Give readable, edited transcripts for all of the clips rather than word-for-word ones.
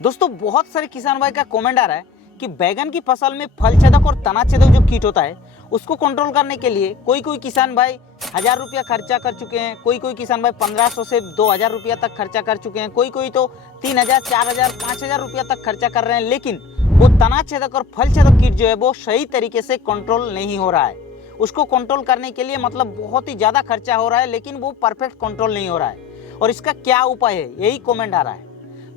दोस्तों बहुत सारे किसान भाई का कमेंट आ रहा है कि बैगन की फसल में फल छेदक और तना छेदक जो कीट होता है उसको कंट्रोल करने के लिए कोई किसान भाई 1000 रुपया खर्चा कर चुके हैं, कोई किसान भाई 1500 से 2000 रुपया तक खर्चा कर चुके हैं, कोई तो 3000, 4000, 5000 रुपया तक खर्चा कर रहे हैं, लेकिन वो तना छेदक और फल छेदक कीट जो है वो सही तरीके से कंट्रोल नहीं हो रहा है। उसको कंट्रोल करने के लिए मतलब बहुत ही ज़्यादा खर्चा हो रहा है, लेकिन वो परफेक्ट कंट्रोल नहीं हो रहा है। और इसका क्या उपाय है, यही कमेंट आ रहा है।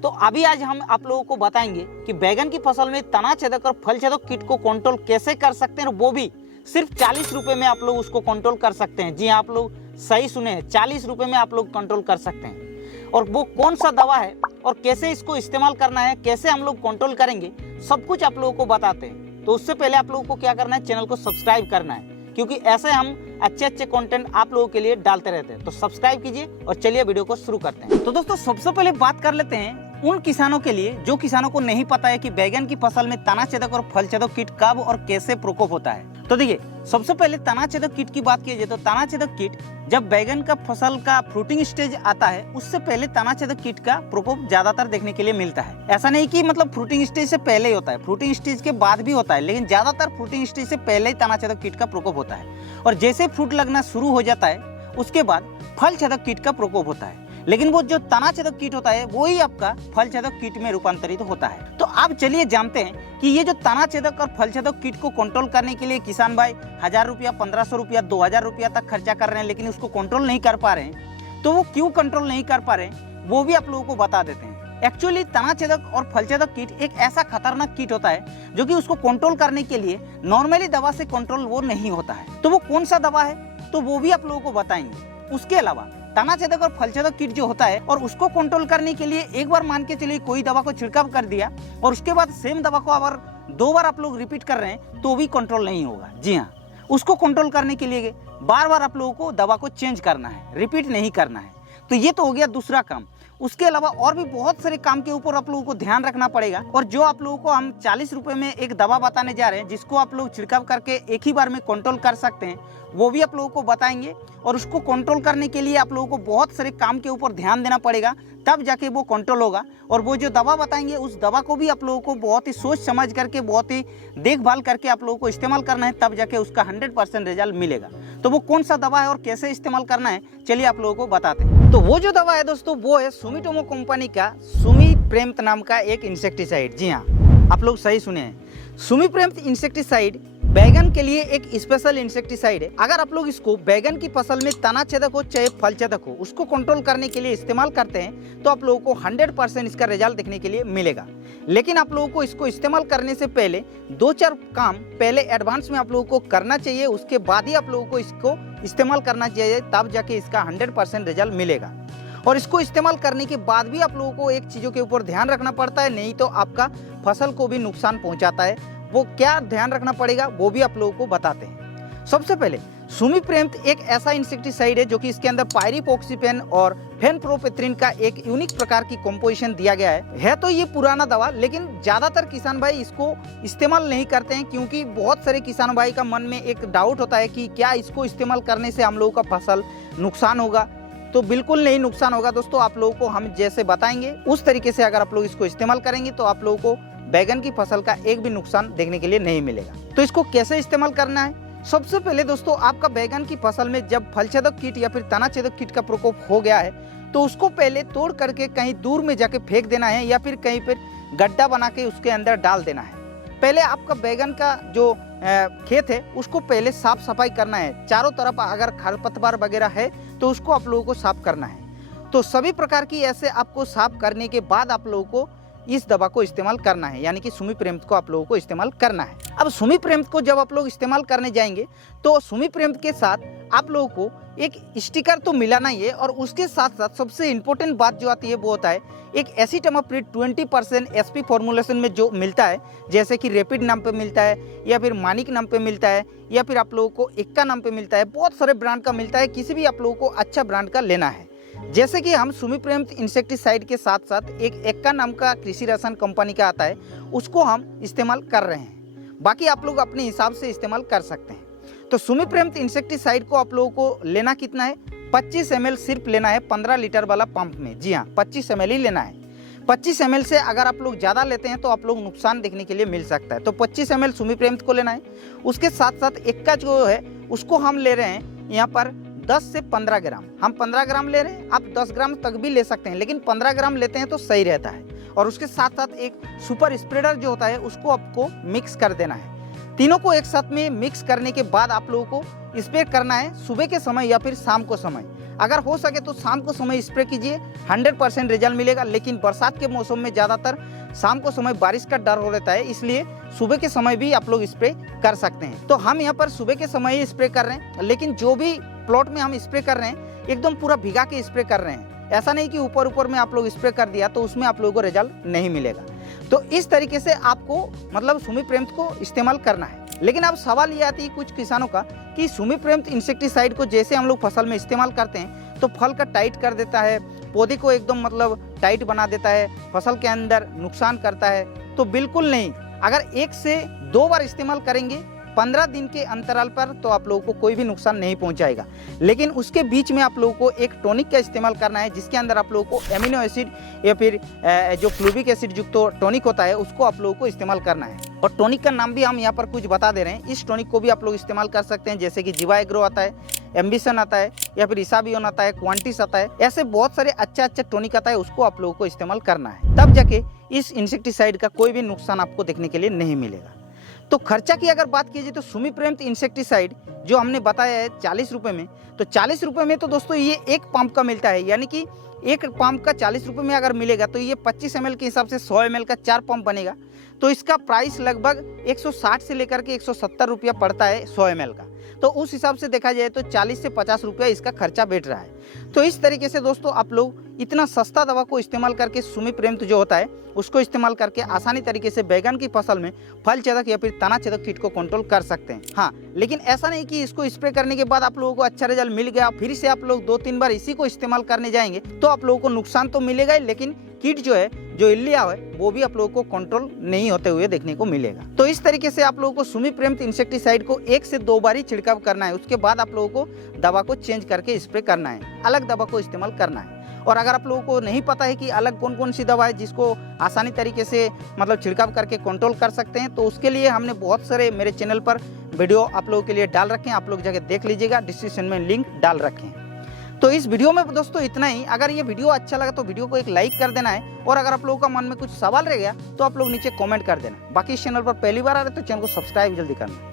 तो अभी आज हम आप लोगों को बताएंगे कि बैगन की फसल में तना छेदक और फल छेदक कीट को कंट्रोल कैसे कर सकते हैं, और वो भी सिर्फ 40 रुपए में आप लोग उसको कंट्रोल कर सकते हैं। जी हाँ, आप लोग सही सुने हैं, 40 रुपए में आप लोग कंट्रोल कर सकते हैं। और वो कौन सा दवा है और कैसे इसको इस्तेमाल करना है, कैसे हम लोग कंट्रोल करेंगे, सब कुछ आप लोगों को बताते हैं। तो उससे पहले आप लोगों को क्या करना है, चैनल को सब्सक्राइब करना है, क्योंकि ऐसे हम अच्छे कंटेंट आप लोगों के लिए डालते रहते हैं। तो सब्सक्राइब कीजिए और चलिए वीडियो को शुरू करते हैं। तो दोस्तों सबसे पहले बात कर लेते हैं उन किसानों के लिए जो किसानों को नहीं पता है कि बैगन की फसल में तना छेदक और फल छेदक कीट कब और कैसे प्रकोप होता है। तो देखिए, सबसे पहले तना छेदक कीट की बात की जाए तो तना छेदक कीट जब बैगन का फसल का फ्रूटिंग स्टेज आता है उससे पहले तना छेदक कीट का प्रकोप ज्यादातर देखने के लिए मिलता है। ऐसा नहीं कि मतलब फ्रूटिंग स्टेज से पहले ही होता है, फ्रूटिंग स्टेज के बाद भी होता है, लेकिन ज्यादातर फ्रूटिंग स्टेज से पहले ही तना छेदक कीट का प्रकोप होता है। और जैसे फ्रूट लगना शुरू हो जाता है उसके बाद फल छेदक कीट का प्रकोप होता है। लेकिन वो जो तना छेदक कीट होता है वो ही आपका फल छेदक कीट में रूपांतरित होता है। तो अब चलिए जानते हैं कि ये जो तना छेदक और फल छेदक कीट को कंट्रोल करने के लिए किसान भाई 1000 रुपया, 1500 रुपया, 2000 रुपया तक खर्चा कर रहे हैं, लेकिन उसको कंट्रोल नहीं कर पा रहे हैं। तो वो क्यों कंट्रोल नहीं कर पा रहे हैं वो भी आप लोगों को बता देते हैं। एक्चुअली तना छेदक और फल छेदक कीट एक ऐसा खतरनाक कीट होता है जो कि उसको कंट्रोल करने के लिए नॉर्मली दवा से कंट्रोल वो नहीं होता है। तो वो कौन सा दवा है तो वो भी आप लोगों को बताएंगे। उसके अलावा तना छेदक और फल छेदक कीट जो होता है और उसको कंट्रोल करने के लिए एक बार मान के चलिए कोई दवा को छिड़काव कर दिया और उसके बाद सेम दवा को अगर 2 बार आप लोग रिपीट कर रहे हैं तो भी कंट्रोल नहीं होगा। जी हाँ, उसको कंट्रोल करने के लिए बार बार आप लोगों को दवा को चेंज करना है, रिपीट नहीं करना है। तो ये तो हो गया दूसरा काम। उसके अलावा और भी बहुत सारे काम के ऊपर आप लोगों को ध्यान रखना पड़ेगा। और जो आप लोगों को हम 40 रुपए में एक दवा बताने जा रहे हैं जिसको आप लोग छिड़काव करके एक ही बार में कंट्रोल कर सकते हैं, वो भी आप लोगों को बताएंगे। और उसको कंट्रोल करने के लिए आप लोगों को बहुत सारे काम के ऊपर ध्यान देना पड़ेगा, तब जाके वो कंट्रोल होगा। और वो जो दवा बताएंगे उस दवा को भी आप लोगों को बहुत ही सोच समझ करके, बहुत ही देखभाल करके आप लोगों को इस्तेमाल करना है, तब जाके उसका 100% रिजल्ट मिलेगा। तो वो कौन सा दवा है और कैसे इस्तेमाल करना है चलिए आप लोगों को बताते हैं। तो वो जो दवा है दोस्तों वो है सुमिटोमो कंपनी का सुमिप्रेम्त नाम का एक इंसेक्टिसाइड। जी हाँ, आप लोग सही सुने हैं, सुमिप्रेम्त इंसेक्टिसाइड बैगन के लिए एक स्पेशल इंसेक्टिसाइड है। अगर आप लोग इसको बैगन की फसल में तना छेदक हो चाहे फल छेदक हो उसको कंट्रोल करने के लिए इस्तेमाल करते हैं तो आप लोगों को 100% इसका रिजल्ट देखने के लिए मिलेगा। लेकिन आप लोगों को इसको इस्तेमाल करने से पहले 2-4 काम पहले एडवांस में आप लोगों को करना चाहिए, उसके बाद ही आप लोगों को इसको इस्तेमाल करना चाहिए, तब जाके इसका 100% रिजल्ट मिलेगा। और इसको इस्तेमाल करने के बाद भी आप लोगों को एक चीज़ों के ऊपर ध्यान रखना पड़ता है, नहीं तो आपका फसल को भी नुकसान पहुंचाता है। वो क्या ध्यान रखना पड़ेगा वो भी आप लोगों को बताते हैं। सबसे पहले सुमिप्रेम्त एक ऐसा इंसेक्टिसाइड है जो कि इसके अंदर पायरिफॉक्सीपेन और फेनप्रोपेथ्रिन का एक यूनिक प्रकार की कंपोजिशन दिया गया है। तो ये पुराना दवा, लेकिन ज्यादातर किसान भाई इसको इस्तेमाल नहीं करते हैं, क्योंकि बहुत सारे किसान भाई का मन में एक डाउट होता है कि क्या इसको इस्तेमाल करने से हम लोगों का फसल नुकसान होगा। तो बिल्कुल नहीं नुकसान होगा दोस्तों। आप लोगों को हम जैसे बताएंगे उस तरीके से अगर आप लोग इसको इस्तेमाल करेंगे तो आप लोगों को बैगन की फसल का एक भी नुकसान देखने के लिए नहीं मिलेगा। तो इसको कैसे इस्तेमाल करना है, सबसे पहले दोस्तों आपका बैगन की फसल में जब फल छेदक कीट या फिर तना छेदक कीट का प्रकोप हो गया है तो उसको पहले तोड़ करके कहीं दूर में जाके फेंक देना है, या फिर कहीं पर गड्ढा बना के उसके अंदर डाल देना है। पहले आपका बैगन का जो खेत है उसको पहले साफ सफाई करना है। चारों तरफ अगर खरपतवार वगैरह है तो उसको आप लोगों को साफ करना है। तो सभी प्रकार की ऐसे आपको साफ करने के बाद आप लोगों को इस दवा को इस्तेमाल करना है, यानी कि सुमिप्रेम्त को आप लोगों को इस्तेमाल करना है। अब सुमिप्रेम्त को जब आप लोग इस्तेमाल करने जाएंगे तो सुमिप्रेम्त के साथ आप लोगों को एक स्टिकर तो मिलाना ही है, और उसके साथ साथ सबसे इंपॉर्टेंट बात जो आती है वो होता है एक एसिटामाप्रिड 20% एसपी फॉर्मुलेशन में जो मिलता है, जैसे कि रैपिड नाम पे मिलता है या फिर मानिक नाम पे मिलता है या फिर आप लोगों को एक्का नाम पे मिलता है, बहुत सारे ब्रांड का मिलता है। किसी भी आप लोगों को अच्छा ब्रांड का लेना है। जैसे कि हम सुमिप्रेम्त इंसेक्टिसाइड के साथ साथ एक एक्का नाम का कृषि रसायन कंपनी का आता है, उसको हम इस्तेमाल कर रहे हैं। बाकी आप लोग अपने हिसाब से इस्तेमाल कर सकते हैं। तो सुमिप्रेम्त इंसेक्टिसाइड को आप लोगों को लेना कितना है, 25 ml सिर्फ लेना है 15 लीटर वाला पंप में। जी हाँ, 25 ml ही लेना है। 25 ml से अगर आप लोग ज़्यादा लेते हैं तो आप लोग नुकसान देखने के लिए मिल सकता है। तो 25 ml सुमी प्रेमित को लेना है। उसके साथ साथ एक्का जो है उसको हम ले रहे हैं यहाँ पर 10 से 15 ग्राम। हम 15 ग्राम ले रहे हैं, आप 10 ग्राम तक भी ले सकते हैं, लेकिन 15 ग्राम लेते हैं तो सही रहता है। और उसके साथ साथ एक सुपर स्प्रेडर जो होता है उसको आपको मिक्स कर देना है। तीनों को एक साथ में मिक्स करने के बाद आप लोगों को स्प्रे करना है सुबह के समय या फिर शाम को समय। अगर हो सके तो शाम को समय स्प्रे कीजिए, 100% रिजल्ट मिलेगा। लेकिन बरसात के मौसम में ज़्यादातर शाम को समय बारिश का डर हो रहता है, इसलिए सुबह के समय भी आप लोग स्प्रे कर सकते हैं। तो हम यहाँ पर सुबह के समय ही स्प्रे कर रहे हैं, लेकिन जो भी प्लॉट में हम स्प्रे कर रहे हैं एकदम पूरा भिगा के स्प्रे कर रहे हैं। ऐसा नहीं कि ऊपर ऊपर में आप लोग स्प्रे कर दिया तो उसमें आप लोगों को रिजल्ट नहीं मिलेगा। तो इस तरीके से आपको मतलब सुमी प्रेमित को इस्तेमाल करना है। लेकिन अब सवाल ये आती है कुछ किसानों का कि सुमी प्रेमित इंसेक्टिसाइड को जैसे हम लोग फसल में इस्तेमाल करते हैं तो फल का टाइट कर देता है, पौधे को एकदम मतलब टाइट बना देता है, फसल के अंदर नुकसान करता है। तो बिल्कुल नहीं। अगर 1 से 2 बार इस्तेमाल करेंगे 15 दिन के अंतराल पर तो आप लोगों को कोई भी नुकसान नहीं पहुंचाएगा। लेकिन उसके बीच में आप लोगों को एक टॉनिक का इस्तेमाल करना है, जिसके अंदर आप लोगों को एमिनो एसिड या फिर जो फ्लूविक एसिड युक्त तो टॉनिक होता है उसको आप लोगों को इस्तेमाल करना है। और टॉनिक का नाम भी हम यहाँ पर कुछ बता दे रहे हैं। इस टॉनिक को भी आप लोग इस्तेमाल कर सकते हैं, जैसे कि जीवा एग्रो आता है, एम्बिशन आता है, या फिर इसाबियोन आता है, क्वांटिस आता है। ऐसे बहुत सारे अच्छा टॉनिक आता है, उसको आप लोगों को इस्तेमाल करना है। तब जाके इस इंसेक्टिसाइड का कोई भी नुकसान आपको देखने के लिए नहीं मिलेगा। तो खर्चा की अगर बात कीजिए तो सुमी प्रेमित इंसेक्टिसाइड जो हमने बताया है 40 रुपये में, तो 40 रुपये में तो दोस्तों ये एक पंप का मिलता है। यानी कि एक पंप का 40 रुपये में अगर मिलेगा तो ये 25 ml के हिसाब से 100 ml का 4 पंप बनेगा। तो इसका प्राइस लगभग 160 से लेकर के 170 रुपया पड़ता है 100 ml का। तो उस हिसाब से देखा जाए तो 40 से 50 रुपया इसका खर्चा बैठ रहा है। तो इस तरीके से दोस्तों आप लोग इतना सस्ता दवा को इस्तेमाल करके सुमी प्रेमित जो होता है उसको इस्तेमाल करके आसानी तरीके से बैगन की फसल में फल छेदक या फिर तना छेदक कीट को कंट्रोल कर सकते हैं। हाँ, लेकिन ऐसा नहीं कि इसको स्प्रे करने के बाद आप लोगों को अच्छा रिजल्ट मिल गया फिर से आप लोग 2-3 बार इसी को इस्तेमाल करने जाएंगे तो आप लोगों को नुकसान तो मिलेगा ही, लेकिन कीट जो है जो इल्लिया है वो भी आप लोगों को कंट्रोल नहीं होते हुए देखने को मिलेगा। तो इस तरीके से आप लोगों को सुमी प्रेमित इंसेक्टिसाइड को 1 से 2 बार ही छिड़काव करना है। उसके बाद आप लोगों को दवा को चेंज करके स्प्रे करना है, अलग दवा को इस्तेमाल करना है। और अगर आप लोगों को नहीं पता है कि अलग कौन कौन सी दवा है जिसको आसानी तरीके से मतलब छिड़काव करके कंट्रोल कर सकते हैं, तो उसके लिए हमने बहुत सारे मेरे चैनल पर वीडियो आप लोगों के लिए डाल रखे हैं। आप लोग जाके देख लीजिएगा, डिस्क्रिप्शन में लिंक डाल रखे हैं। तो इस वीडियो में दोस्तों इतना ही। अगर ये वीडियो अच्छा लगा तो वीडियो को एक लाइक कर देना है, और अगर आप लोगों का मन में कुछ सवाल रह गया तो आप लोग नीचे कमेंट कर देना। बाकी इस चैनल पर पहली बार आ रहे तो चैनल को सब्सक्राइब जल्दी करना।